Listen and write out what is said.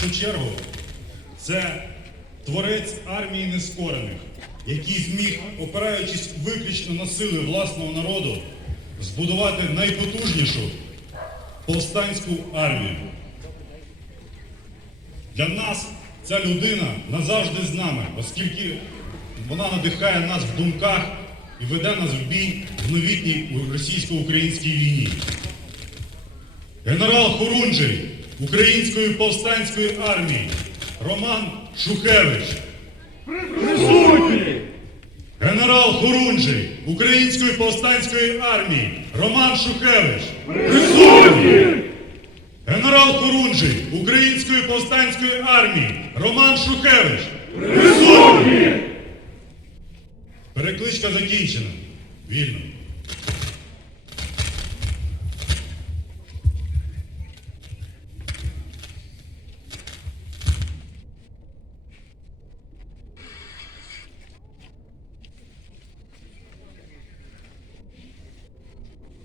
першу чергу це творець армії нескорених, який зміг, опираючись виключно на сили власного народу, збудувати найпотужнішу повстанську армію. Для нас ця людина назавжди з нами, оскільки вона надихає нас в думках і веде нас в бій в новітній російсько-українській війні. Генерал Хорунжий Української повстанської армії Роман Шухевич. Присутній! Генерал Хорунжий Української повстанської армії Роман Шухевич. Присутній! Генерал Хорунжий Української повстанської армії Роман Шухевич. Присутній! Перекличка закінчена. Вільно.